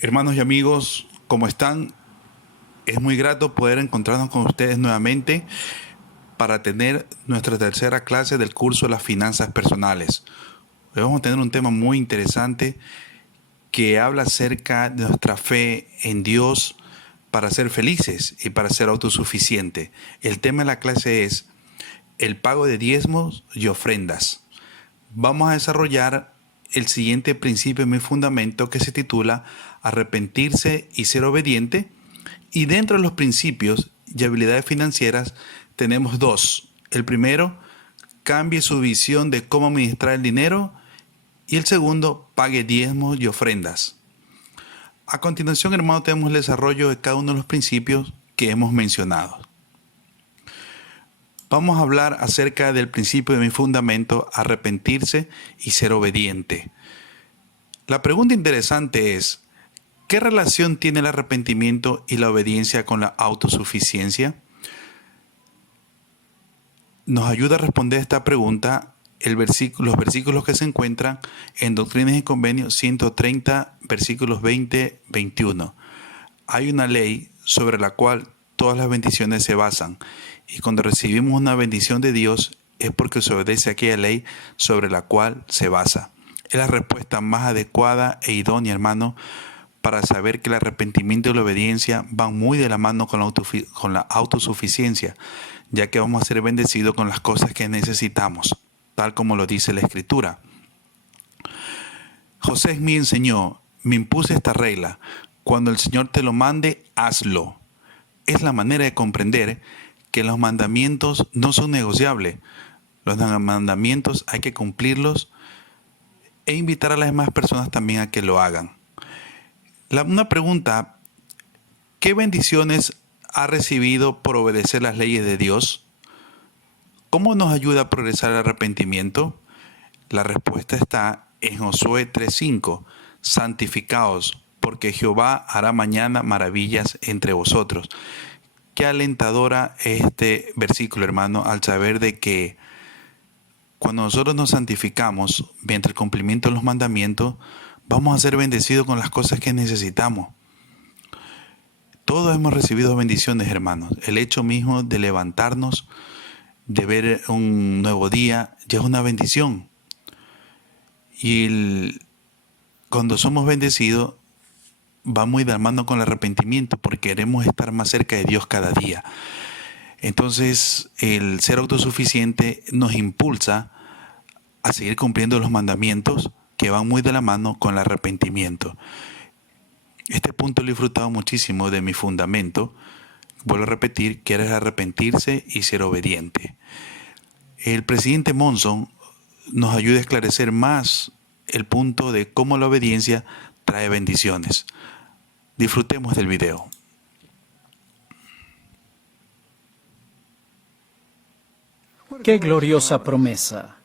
Hermanos y amigos, ¿cómo están? Es muy grato poder encontrarnos con ustedes nuevamente para tener nuestra tercera clase del curso de las finanzas personales. Hoy vamos a tener un tema muy interesante que habla acerca de nuestra fe en Dios para ser felices y para ser autosuficientes. El tema de la clase es el pago de diezmos y ofrendas. Vamos a desarrollar el siguiente principio en mi fundamento que se titula arrepentirse y ser obediente. Y dentro de los principios y habilidades financieras tenemos dos. El primero, cambie su visión de cómo administrar el dinero. Y el segundo, pague diezmos y ofrendas. A continuación, hermano, tenemos el desarrollo de cada uno de los principios que hemos mencionado. Vamos a hablar acerca del principio de mi fundamento, arrepentirse y ser obediente. La pregunta interesante es, ¿qué relación tiene el arrepentimiento y la obediencia con la autosuficiencia? Nos ayuda a responder esta pregunta los versículos que se encuentran en Doctrinas y Convenios 130, versículos 20-21. Hay una ley sobre la cual todas las bendiciones se basan, y cuando recibimos una bendición de Dios es porque se obedece a aquella ley sobre la cual se basa. Es la respuesta más adecuada e idónea, hermano, para saber que el arrepentimiento y la obediencia van muy de la mano con la autosuficiencia, ya que vamos a ser bendecidos con las cosas que necesitamos, tal como lo dice la Escritura. José me enseñó, me impuse esta regla: cuando el Señor te lo mande, hazlo. Es la manera de comprender que los mandamientos no son negociables. Los mandamientos hay que cumplirlos e invitar a las demás personas también a que lo hagan. Una pregunta: ¿qué bendiciones ha recibido por obedecer las leyes de Dios? ¿Cómo nos ayuda a progresar el arrepentimiento? La respuesta está en Josué 3:5. Santificaos, porque Jehová hará mañana maravillas entre vosotros. Qué alentadora es este versículo, hermano, al saber de que cuando nosotros nos santificamos mediante el cumplimiento de los mandamientos, vamos a ser bendecidos con las cosas que necesitamos. Todos hemos recibido bendiciones, hermanos. El hecho mismo de levantarnos, de ver un nuevo día, ya es una bendición. Y cuando somos bendecidos, va muy de la mano con el arrepentimiento, porque queremos estar más cerca de Dios cada día. Entonces, el ser autosuficiente nos impulsa a seguir cumpliendo los mandamientos que van muy de la mano con el arrepentimiento. Este punto lo he disfrutado muchísimo de mi fundamento. Vuelvo a repetir, que es arrepentirse y ser obediente. El presidente Monson nos ayuda a esclarecer más el punto de cómo la obediencia trae bendiciones. Disfrutemos del video. ¡Qué gloriosa promesa!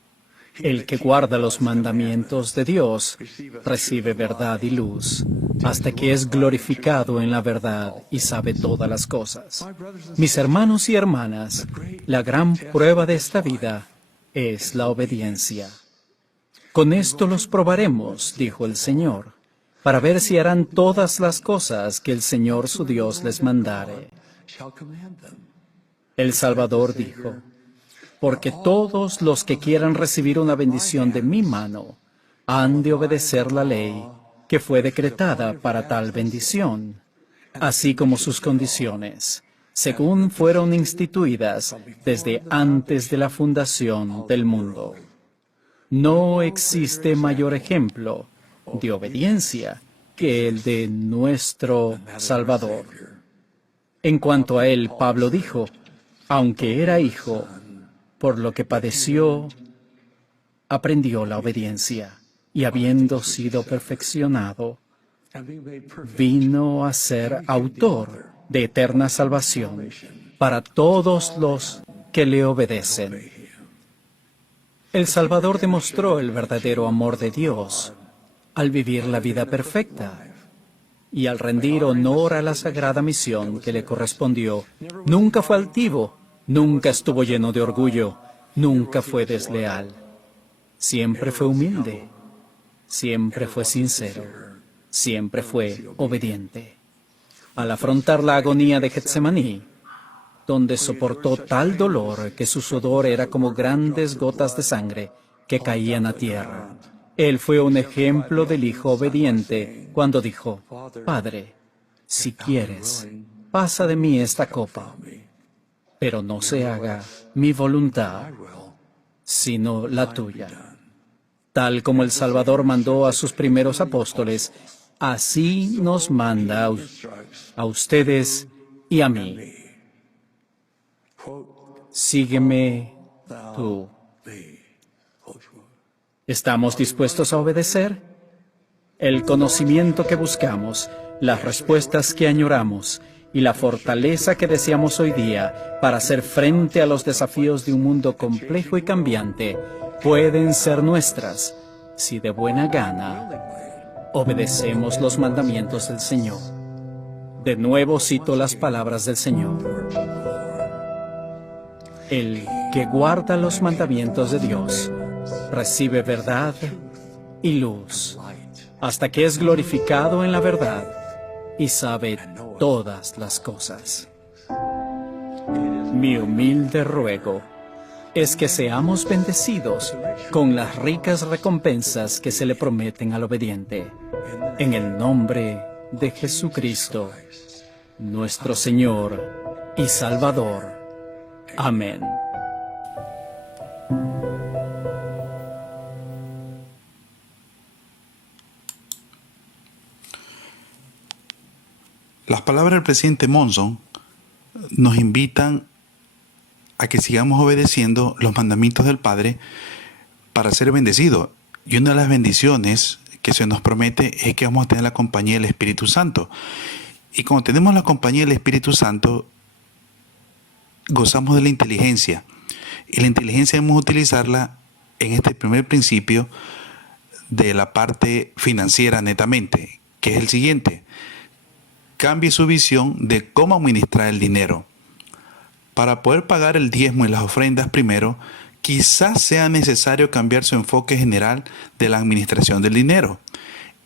El que guarda los mandamientos de Dios recibe verdad y luz, hasta que es glorificado en la verdad y sabe todas las cosas. Mis hermanos y hermanas, la gran prueba de esta vida es la obediencia. Con esto los probaremos, dijo el Señor, para ver si harán todas las cosas que el Señor su Dios les mandare. El Salvador dijo: porque todos los que quieran recibir una bendición de mi mano han de obedecer la ley que fue decretada para tal bendición, así como sus condiciones, según fueron instituidas desde antes de la fundación del mundo. No existe mayor ejemplo de obediencia que el de nuestro Salvador. En cuanto a él, Pablo dijo: aunque era hijo, por lo que padeció, aprendió la obediencia, y habiendo sido perfeccionado, vino a ser autor de eterna salvación para todos los que le obedecen. El Salvador demostró el verdadero amor de Dios al vivir la vida perfecta y al rendir honor a la sagrada misión que le correspondió. Nunca fue altivo, nunca estuvo lleno de orgullo, nunca fue desleal. Siempre fue humilde, siempre fue sincero, siempre fue obediente. Al afrontar la agonía de Getsemaní, donde soportó tal dolor que su sudor era como grandes gotas de sangre que caían a tierra, él fue un ejemplo del hijo obediente cuando dijo: Padre, si quieres, pasa de mí esta copa, pero no se haga mi voluntad, sino la tuya. Tal como el Salvador mandó a sus primeros apóstoles, así nos manda a ustedes y a mí. Sígueme tú. ¿Estamos dispuestos a obedecer? El conocimiento que buscamos, las respuestas que añoramos y la fortaleza que deseamos hoy día para hacer frente a los desafíos de un mundo complejo y cambiante pueden ser nuestras si de buena gana obedecemos los mandamientos del Señor. De nuevo cito las palabras del Señor. El que guarda los mandamientos de Dios recibe verdad y luz, hasta que es glorificado en la verdad y sabe todas las cosas. Mi humilde ruego es que seamos bendecidos con las ricas recompensas que se le prometen al obediente. En el nombre de Jesucristo, nuestro Señor y Salvador. Amén. Las palabras del presidente Monson nos invitan a que sigamos obedeciendo los mandamientos del Padre para ser bendecidos. Y una de las bendiciones que se nos promete es que vamos a tener la compañía del Espíritu Santo. Y cuando tenemos la compañía del Espíritu Santo, gozamos de la inteligencia. Y la inteligencia debemos utilizarla en este primer principio de la parte financiera netamente, que es el siguiente: cambie su visión de cómo administrar el dinero. Para poder pagar el diezmo y las ofrendas primero, quizás sea necesario cambiar su enfoque general de la administración del dinero.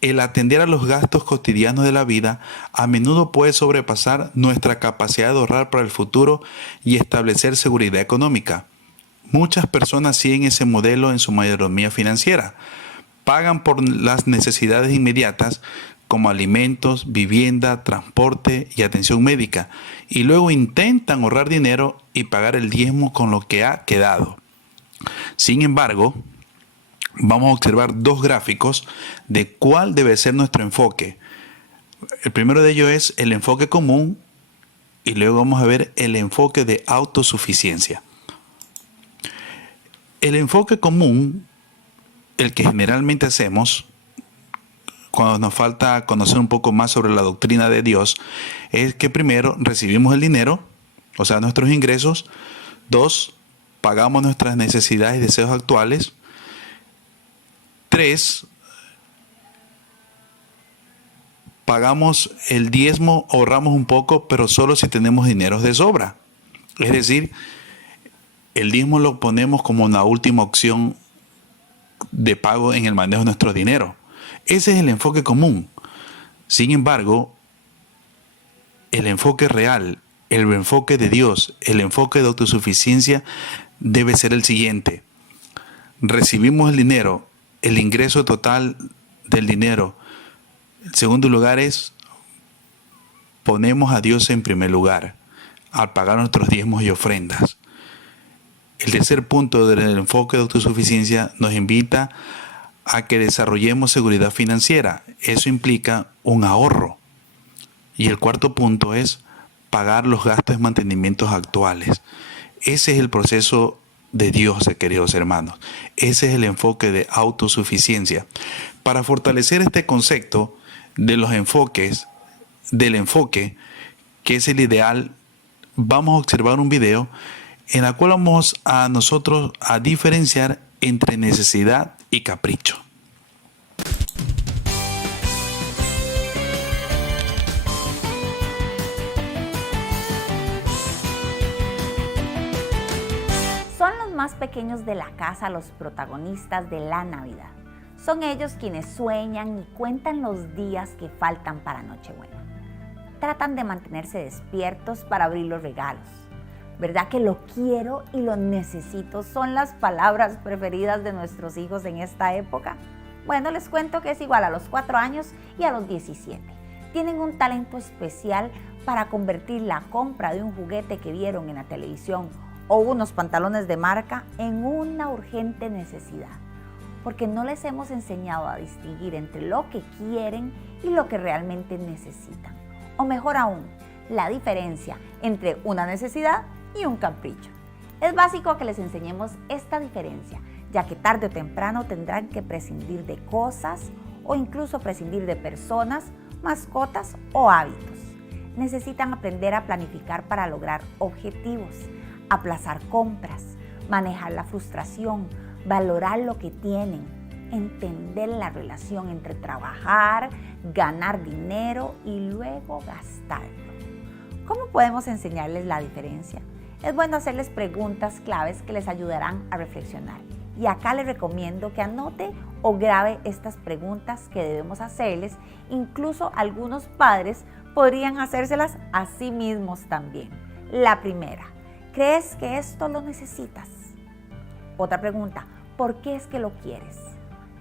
El atender a los gastos cotidianos de la vida a menudo puede sobrepasar nuestra capacidad de ahorrar para el futuro y establecer seguridad económica. Muchas personas siguen ese modelo en su mayordomía financiera. Pagan por las necesidades inmediatas como alimentos, vivienda, transporte y atención médica, y luego intentan ahorrar dinero y pagar el diezmo con lo que ha quedado. Sin embargo, vamos a observar dos gráficos de cuál debe ser nuestro enfoque. El primero de ellos es el enfoque común y luego vamos a ver el enfoque de autosuficiencia. El enfoque común, el que generalmente hacemos cuando nos falta conocer un poco más sobre la doctrina de Dios, es que primero recibimos el dinero, o sea, nuestros ingresos. 2, pagamos nuestras necesidades y deseos actuales. 3, pagamos el diezmo, ahorramos un poco, pero solo si tenemos dinero de sobra. Es decir, el diezmo lo ponemos como una última opción de pago en el manejo de nuestro dinero. Ese es el enfoque común. Sin embargo, el enfoque real, el enfoque de Dios, el enfoque de autosuficiencia debe ser el siguiente: recibimos el dinero, el ingreso total del dinero. El segundo lugar es ponemos a Dios en primer lugar al pagar nuestros diezmos y ofrendas. El tercer punto del enfoque de autosuficiencia nos invita a que desarrollemos seguridad financiera. Eso implica un ahorro. Y el cuarto punto es pagar los gastos de mantenimientos actuales. Ese es el proceso de Dios, queridos hermanos. Ese es el enfoque de autosuficiencia. Para fortalecer este concepto de los enfoques, del enfoque, que es el ideal, vamos a observar un video en el cual vamos a nosotros a diferenciar entre necesidad y capricho. Son los más pequeños de la casa los protagonistas de la Navidad. Son ellos quienes sueñan y cuentan los días que faltan para Nochebuena. Tratan de mantenerse despiertos para abrir los regalos. ¿Verdad que lo quiero y lo necesito son las palabras preferidas de nuestros hijos en esta época? Bueno, les cuento que es igual a los 4 años y a los 17. Tienen un talento especial para convertir la compra de un juguete que vieron en la televisión o unos pantalones de marca en una urgente necesidad, porque no les hemos enseñado a distinguir entre lo que quieren y lo que realmente necesitan. O mejor aún, la diferencia entre una necesidad y un capricho. Es básico que les enseñemos esta diferencia, ya que tarde o temprano tendrán que prescindir de cosas o incluso prescindir de personas, mascotas o hábitos. Necesitan aprender a planificar para lograr objetivos, aplazar compras, manejar la frustración, valorar lo que tienen, entender la relación entre trabajar, ganar dinero y luego gastarlo. ¿Cómo podemos enseñarles la diferencia? Es bueno hacerles preguntas claves que les ayudarán a reflexionar. Y acá les recomiendo que anote o grabe estas preguntas que debemos hacerles. Incluso algunos padres podrían hacérselas a sí mismos también. La primera, ¿crees que esto lo necesitas? Otra pregunta, ¿por qué es que lo quieres?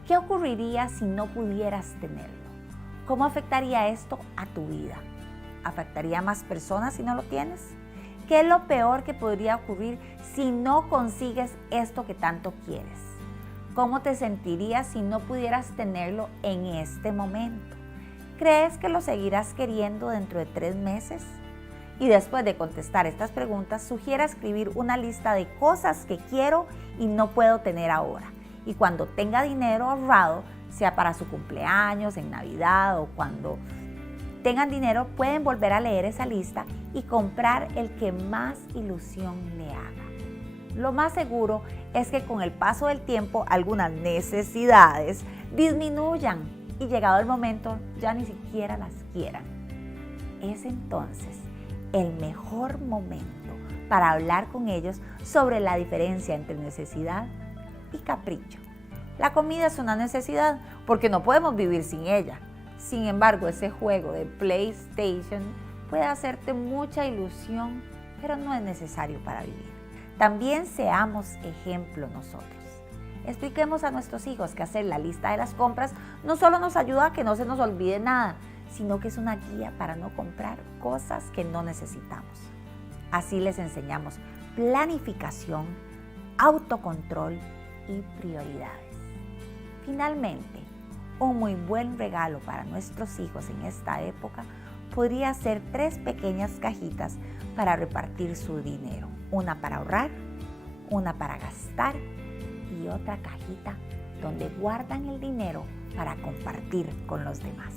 ¿Qué ocurriría si no pudieras tenerlo? ¿Cómo afectaría esto a tu vida? ¿Afectaría a más personas si no lo tienes? ¿Qué es lo peor que podría ocurrir si no consigues esto que tanto quieres? ¿Cómo te sentirías si no pudieras tenerlo en este momento? ¿Crees que lo seguirás queriendo dentro de 3 meses? Y después de contestar estas preguntas, sugiera escribir una lista de cosas que quiero y no puedo tener ahora. Y cuando tenga dinero ahorrado, sea para su cumpleaños, en Navidad o cuando tengan dinero, pueden volver a leer esa lista y comprar el que más ilusión le haga. Lo más seguro es que con el paso del tiempo algunas necesidades disminuyan y llegado el momento ya ni siquiera las quieran. Es entonces el mejor momento para hablar con ellos sobre la diferencia entre necesidad y capricho. La comida es una necesidad porque no podemos vivir sin ella. Sin embargo, ese juego de PlayStation puede hacerte mucha ilusión, pero no es necesario para vivir. También seamos ejemplo nosotros. Expliquemos a nuestros hijos que hacer la lista de las compras no solo nos ayuda a que no se nos olvide nada, sino que es una guía para no comprar cosas que no necesitamos. Así les enseñamos planificación, autocontrol y prioridades. Finalmente, un muy buen regalo para nuestros hijos en esta época podría ser 3 pequeñas cajitas para repartir su dinero. Una para ahorrar, una para gastar y otra cajita donde guardan el dinero para compartir con los demás.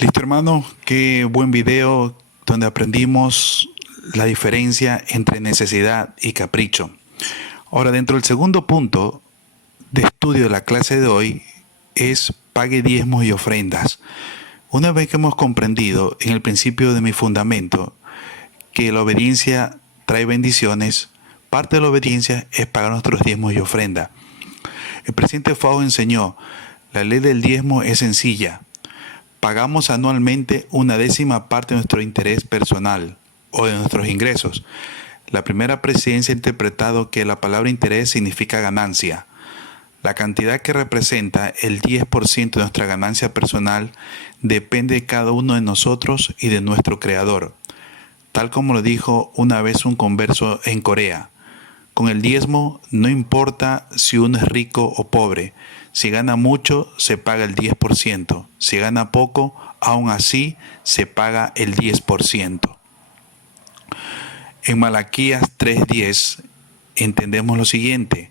Listo, hermano, qué buen video donde aprendimos la diferencia entre necesidad y capricho. Ahora, dentro del segundo punto de estudio de la clase de hoy es pague diezmos y ofrendas. Una vez que hemos comprendido en el principio de mi fundamento que la obediencia trae bendiciones, parte de la obediencia es pagar nuestros diezmos y ofrendas. El presidente Fao enseñó, la ley del diezmo es sencilla. Pagamos anualmente 1/10 parte de nuestro interés personal o de nuestros ingresos. La primera presidencia ha interpretado que la palabra interés significa ganancia. La cantidad que representa el 10% de nuestra ganancia personal depende de cada uno de nosotros y de nuestro Creador. Tal como lo dijo una vez un converso en Corea. Con el diezmo no importa si uno es rico o pobre. Si gana mucho, se paga el 10%. Si gana poco, aún así se paga el 10%. En Malaquías 3:10 entendemos lo siguiente,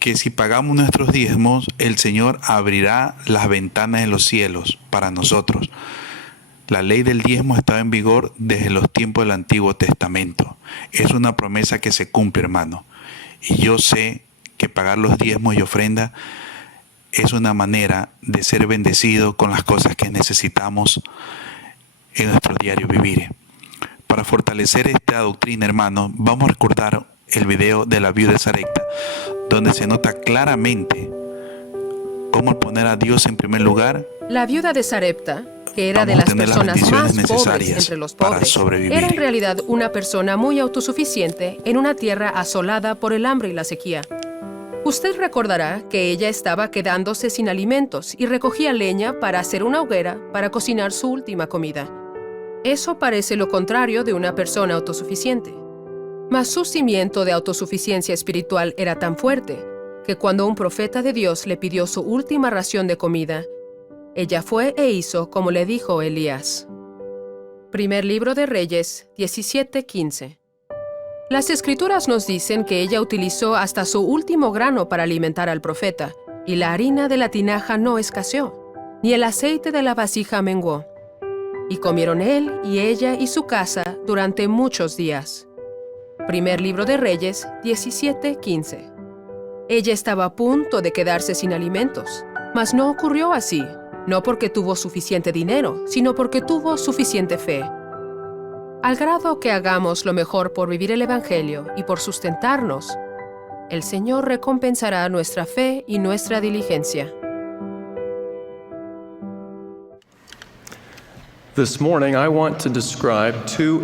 que si pagamos nuestros diezmos, el Señor abrirá las ventanas de los cielos para nosotros. La ley del diezmo estaba en vigor desde los tiempos del Antiguo Testamento. Es una promesa que se cumple, hermano. Y yo sé que pagar los diezmos y ofrendas es una manera de ser bendecido con las cosas que necesitamos en nuestro diario vivir. Para fortalecer esta doctrina, hermanos, vamos a recordar el video de la viuda de Sarepta, donde se nota claramente cómo poner a Dios en primer lugar. La viuda de Sarepta, que era de Vamos a las tener las personas bendiciones más pobres necesarias entre los para pobres, sobrevivir. era en realidad una persona muy autosuficiente en una tierra asolada por el hambre y la sequía. Usted recordará que ella estaba quedándose sin alimentos y recogía leña para hacer una hoguera para cocinar su última comida. Eso parece lo contrario de una persona autosuficiente. Mas su cimiento de autosuficiencia espiritual era tan fuerte que cuando un profeta de Dios le pidió su última ración de comida, ella fue e hizo como le dijo Elías. Primer libro de Reyes 17:15. Las escrituras nos dicen que ella utilizó hasta su último grano para alimentar al profeta, y la harina de la tinaja no escaseó, ni el aceite de la vasija menguó. Y comieron él y ella y su casa durante muchos días. Primer libro de Reyes 17:15. Ella estaba a punto de quedarse sin alimentos, mas no ocurrió así, no porque tuvo suficiente dinero, sino porque tuvo suficiente fe. Al grado que hagamos lo mejor por vivir el Evangelio y por sustentarnos, el Señor recompensará nuestra fe y nuestra diligencia.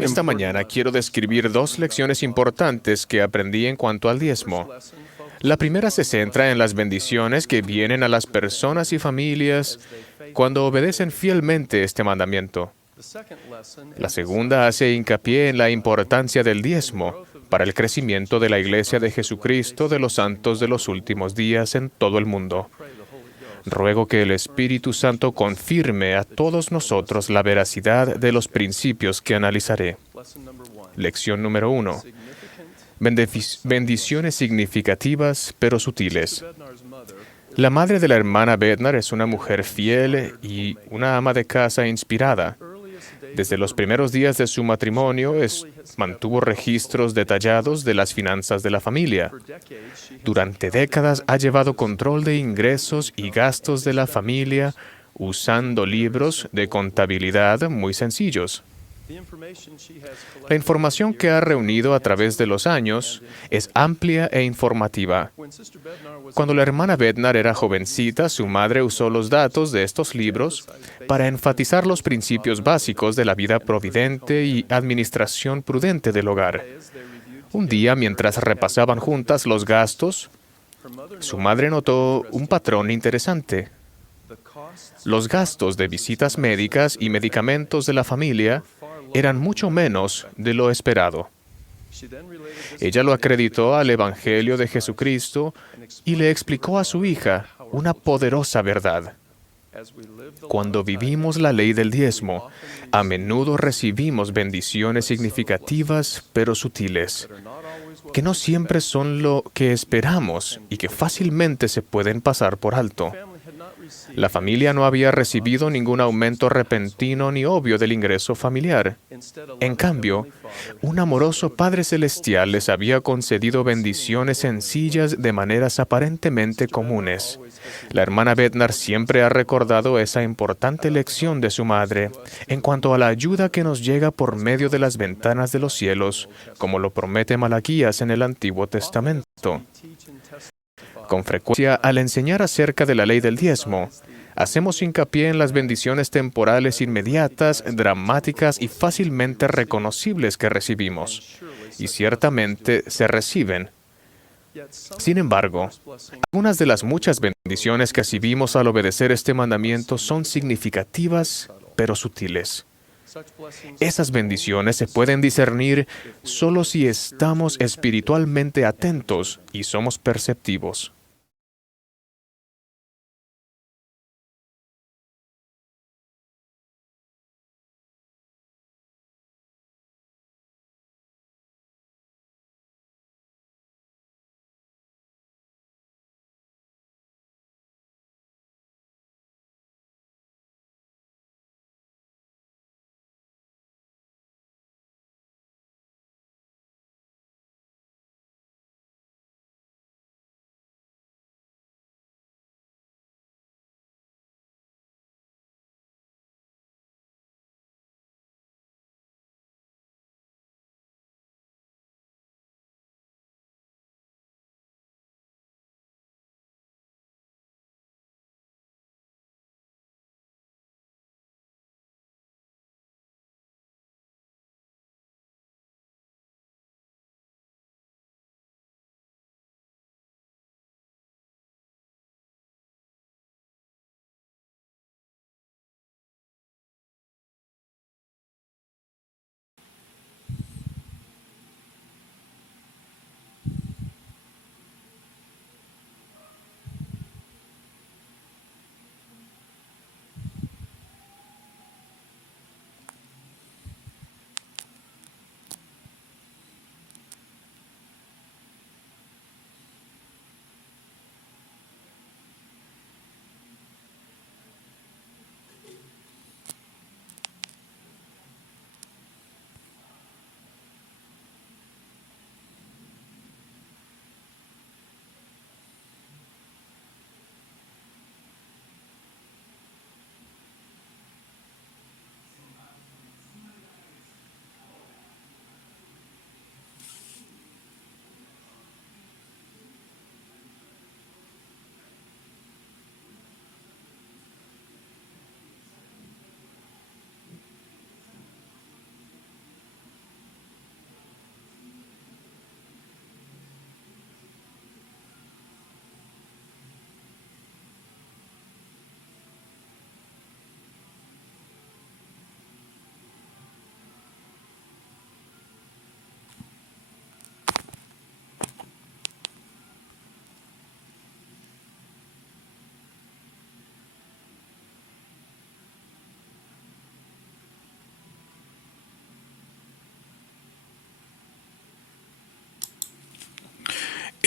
Esta mañana quiero describir dos lecciones importantes que aprendí en cuanto al diezmo. La primera se centra en las bendiciones que vienen a las personas y familias cuando obedecen fielmente este mandamiento. La segunda hace hincapié en la importancia del diezmo para el crecimiento de la Iglesia de Jesucristo de los Santos de los Últimos Días en todo el mundo. Ruego que el Espíritu Santo confirme a todos nosotros la veracidad de los principios que analizaré. Lección número 1. Bendiciones significativas pero sutiles. La madre de la hermana Bednar es una mujer fiel y una ama de casa inspirada. Desde los primeros días de su matrimonio, mantuvo registros detallados de las finanzas de la familia. Durante décadas ha llevado control de ingresos y gastos de la familia usando libros de contabilidad muy sencillos. La información que ha reunido a través de los años es amplia e informativa. Cuando la hermana Bednar era jovencita, su madre usó los datos de estos libros para enfatizar los principios básicos de la vida providente y administración prudente del hogar. Un día, mientras repasaban juntas los gastos, su madre notó un patrón interesante. Los gastos de visitas médicas y medicamentos de la familia eran mucho menos de lo esperado. Ella lo acreditó al Evangelio de Jesucristo y le explicó a su hija una poderosa verdad. Cuando vivimos la ley del diezmo, a menudo recibimos bendiciones significativas pero sutiles, que no siempre son lo que esperamos y que fácilmente se pueden pasar por alto. La familia no había recibido ningún aumento repentino ni obvio del ingreso familiar. En cambio, un amoroso Padre Celestial les había concedido bendiciones sencillas de maneras aparentemente comunes. La hermana Bednar siempre ha recordado esa importante lección de su madre en cuanto a la ayuda que nos llega por medio de las ventanas de los cielos, como lo promete Malaquías en el Antiguo Testamento. Con frecuencia, al enseñar acerca de la ley del diezmo, hacemos hincapié en las bendiciones temporales inmediatas, dramáticas y fácilmente reconocibles que recibimos. Y ciertamente se reciben. Sin embargo, algunas de las muchas bendiciones que recibimos al obedecer este mandamiento son significativas, pero sutiles. Esas bendiciones se pueden discernir solo si estamos espiritualmente atentos y somos perceptivos.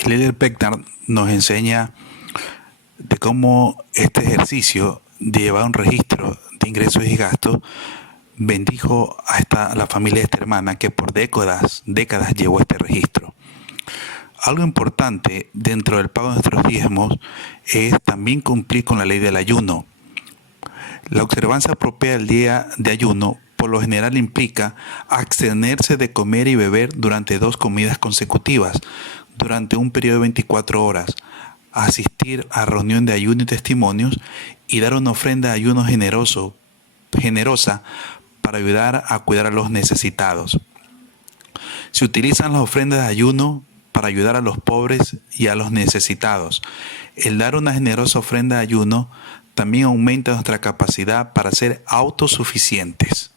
Lyle Beckner nos enseña de cómo este ejercicio de llevar un registro de ingresos y gastos bendijo a la familia de esta hermana que por décadas llevó este registro. Algo importante dentro del pago de nuestros diezmos es también cumplir con la ley del ayuno. La observancia propia del día de ayuno por lo general implica abstenerse de comer y beber durante 2 comidas consecutivas, durante un periodo de 24 horas, asistir a reunión de ayuno y testimonios y dar una ofrenda de ayuno generosa para ayudar a cuidar a los necesitados. Se utilizan las ofrendas de ayuno para ayudar a los pobres y a los necesitados. El dar una generosa ofrenda de ayuno también aumenta nuestra capacidad para ser autosuficientes.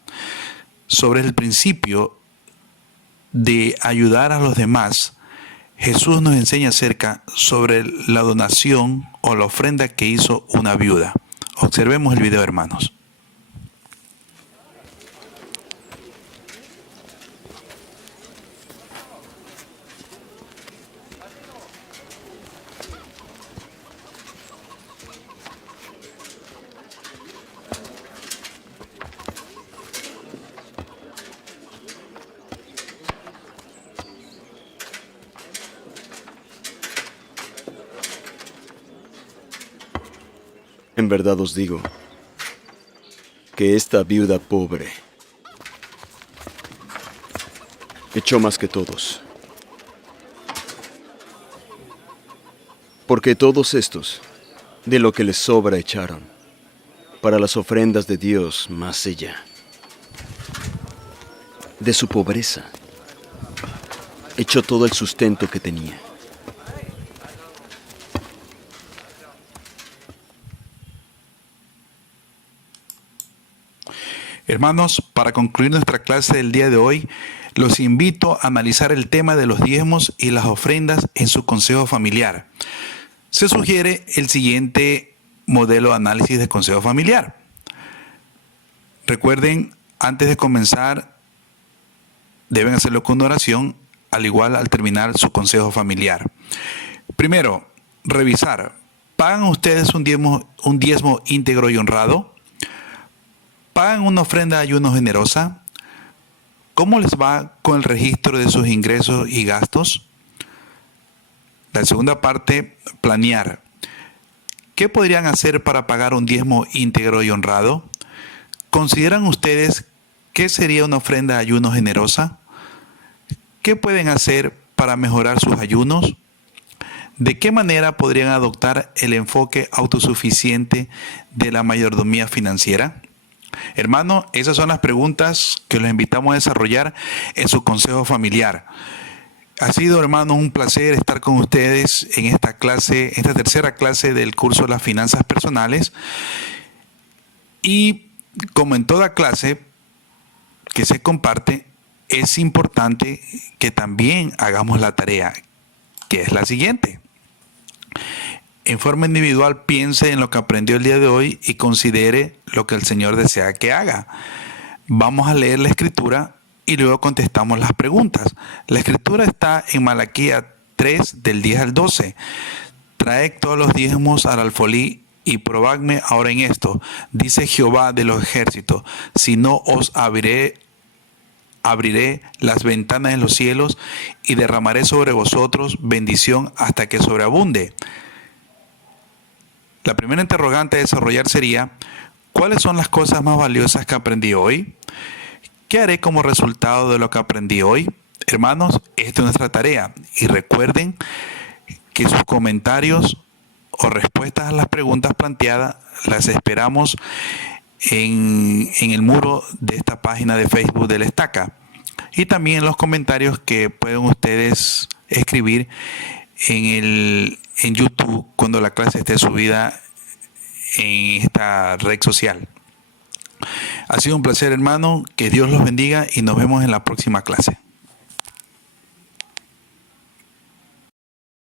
Sobre el principio de ayudar a los demás, Jesús nos enseña acerca sobre la donación o la ofrenda que hizo una viuda. Observemos el video, hermanos. En verdad os digo que esta viuda pobre echó más que todos. Porque todos estos, de lo que les sobra echaron, para las ofrendas de Dios, más ella, de su pobreza, echó todo el sustento que tenía. Hermanos, para concluir nuestra clase del día de hoy, los invito a analizar el tema de los diezmos y las ofrendas en su consejo familiar. Se sugiere el siguiente modelo de análisis de consejo familiar. Recuerden, antes de comenzar, deben hacerlo con oración, al igual al terminar su consejo familiar. Primero, revisar. ¿Pagan ustedes un diezmo íntegro y honrado? ¿Pagan una ofrenda de ayuno generosa? ¿Cómo les va con el registro de sus ingresos y gastos? La segunda parte, planear. ¿Qué podrían hacer para pagar un diezmo íntegro y honrado? ¿Consideran ustedes qué sería una ofrenda de ayuno generosa? ¿Qué pueden hacer para mejorar sus ayunos? ¿De qué manera podrían adoptar el enfoque autosuficiente de la mayordomía financiera? Hermano, esas son las preguntas que los invitamos a desarrollar en su consejo familiar. Ha sido, hermano, un placer estar con ustedes en esta clase, esta tercera clase del curso de las finanzas personales. Y como en toda clase que se comparte, es importante que también hagamos la tarea, que es la siguiente. En forma individual, piense en lo que aprendió el día de hoy y considere lo que el Señor desea que haga. Vamos a leer la Escritura y luego contestamos las preguntas. La Escritura está en Malaquías 3, del 10 al 12. Traed todos los diezmos al alfolí y probadme ahora en esto, dice Jehová de los ejércitos, si no os abriré las ventanas de los cielos y derramaré sobre vosotros bendición hasta que sobreabunde. La primera interrogante a desarrollar sería, ¿cuáles son las cosas más valiosas que aprendí hoy? ¿Qué haré como resultado de lo que aprendí hoy? Hermanos, esta es nuestra tarea. Y recuerden que sus comentarios o respuestas a las preguntas planteadas las esperamos en el muro de esta página de Facebook de La Estaca. Y también en los comentarios que pueden ustedes escribir en YouTube cuando la clase esté subida en esta red social. Ha sido un placer, hermano, que Dios los bendiga y nos vemos en la próxima clase.